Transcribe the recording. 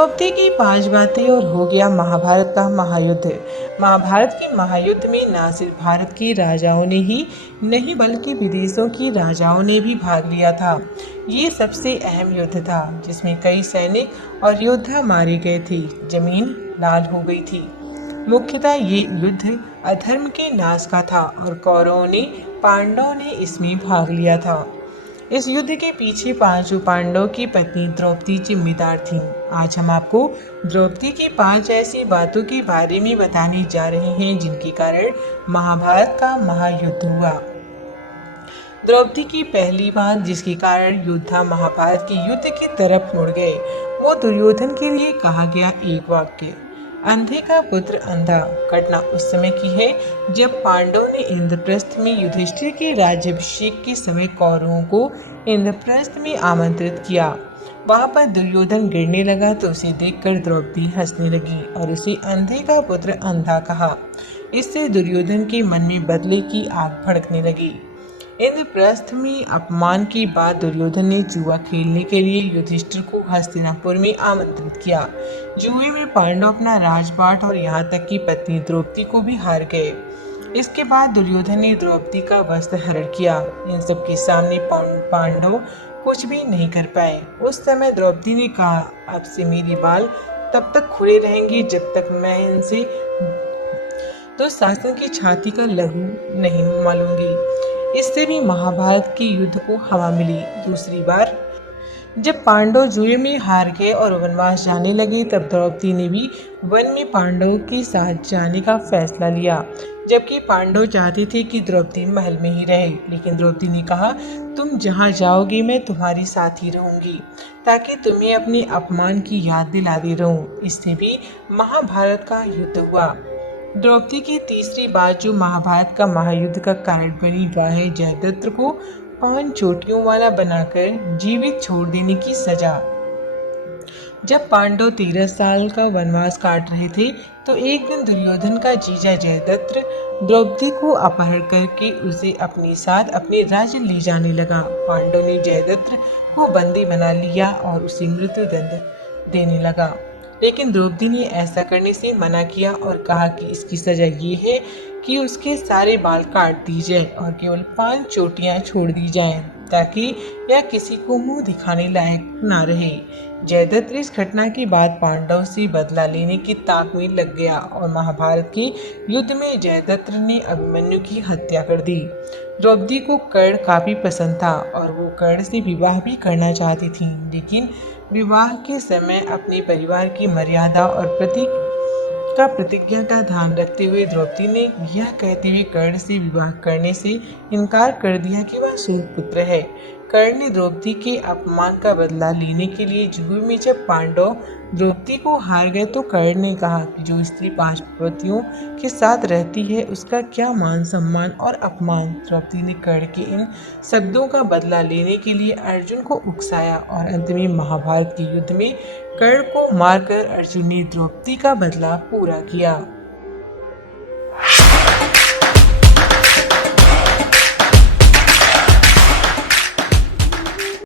द्रौपदी की 5 बातें और हो गया महाभारत का महायुद्ध। महाभारत के महायुद्ध में न सिर्फ भारत के राजाओं ने ही नहीं बल्कि विदेशों के राजाओं ने भी भाग लिया था। ये सबसे अहम युद्ध था जिसमें कई सैनिक और योद्धा मारे गए थे। जमीन लाल हो गई थी। मुख्यतः ये युद्ध अधर्म के नाश का था और कौरवों ने पांडवों ने इसमें भाग लिया था। इस युद्ध के पीछे पांचों पांडवों की पत्नी द्रौपदी जिम्मेदार थीं। आज हम आपको द्रौपदी की 5 ऐसी बातों के बारे में बताने जा रहे हैं जिनके कारण महाभारत का महायुद्ध हुआ। द्रौपदी की पहली बात जिसके कारण योद्धा महाभारत के युद्ध की तरफ मुड़ गए, वो दुर्योधन के लिए कहा गया एक वाक्य, अंधे का पुत्र अंधा। घटना उस समय की है जब पांडवों ने इंद्रप्रस्थ में युधिष्ठिर के राज्याभिषेक के समय कौरवों को इंद्रप्रस्थ में आमंत्रित किया। वहां पर दुर्योधन गिरने लगा तो उसे देखकर द्रौपदी हंसने लगी और उसे अंधे का पुत्र अंधा कहा। इससे दुर्योधन के मन में बदले की आग भड़कने लगी। इंद्रप्रस्थ में अपमान के बाद दुर्योधन ने जुआ खेलने के लिए युधिष्ठिर को हस्तिनापुर में आमंत्रित किया। जुए में पांडव अपना राजपाट और यहाँ तक कि पत्नी द्रौपदी को भी हार गए। इसके बाद दुर्योधन ने द्रौपदी का वस्त्र हरण किया। इन सब के सामने पांडव कुछ भी नहीं कर पाए। उस समय द्रौपदी ने कहा, अब से मेरे बाल तब तक खुले रहेंगे जब तक मैं इनसे तो शासन की छाती का लहू नहीं मलूंगी। इससे भी महाभारत के युद्ध को हवा मिली। दूसरी बार जब पांडव जुए में हार गए और वनवास जाने लगे तब द्रौपदी ने भी वन में पांडवों के साथ जाने का फैसला लिया, जबकि पांडव चाहते थे कि द्रौपदी महल में ही रहे। लेकिन द्रौपदी ने कहा, तुम जहाँ जाओगे मैं तुम्हारे साथ ही रहूंगी ताकि तुम्हें अपने अपमान की याद दिलाती रहूं। इससे भी महाभारत का युद्ध हुआ। द्रौपदी की तीसरी बात जो महाभारत का महायुद्ध का कारण बनी वह है जयद्रथ को 5 चोटियों वाला बनाकर जीवित छोड़ देने की सजा। जब पांडव 13 साल का वनवास काट रहे थे तो एक दिन दुर्योधन का जीजा जयद्रथ द्रौपदी को अपहरण करके उसे अपने साथ अपने राज्य ले जाने लगा। पांडव ने जयद्रथ को बंदी बना लिया और उसे मृत्यु दंड देने लगा, लेकिन द्रौपदी ने ऐसा करने से मना किया और कहा कि इसकी सजा ये है कि उसके सारे बाल काट दिए जाए और केवल 5 चोटियां छोड़ दी जाएं ताकि यह किसी को मुंह दिखाने लायक ना रहे। जयद्रथ इस घटना के बाद पांडव से बदला लेने की ताक में लग गया और महाभारत के युद्ध में जयद्रथ ने अभिमन्यु की हत्या कर दी। द्रौपदी को कर्ण काफी पसंद था और वो कर्ण से विवाह भी करना चाहती थी, लेकिन विवाह के समय अपने परिवार की मर्यादा और प्रतिज्ञा का ध्यान रखते हुए द्रौपदी ने यह कहते हुए कर्ण से विवाह करने से इनकार कर दिया कि वह सूतपुत्र है। कर्ण ने द्रौपदी के अपमान का बदला लेने के लिए जुए में जब पांडव द्रौपदी को हार गए तो कर्ण ने कहा कि जो स्त्री 5 पतियों के साथ रहती है उसका क्या मान सम्मान और अपमान। द्रौपदी ने कर्ण के इन शब्दों का बदला लेने के लिए अर्जुन को उकसाया और अंत में महाभारत के युद्ध में कर्ण को मारकर अर्जुन ने द्रौपदी का बदला पूरा किया।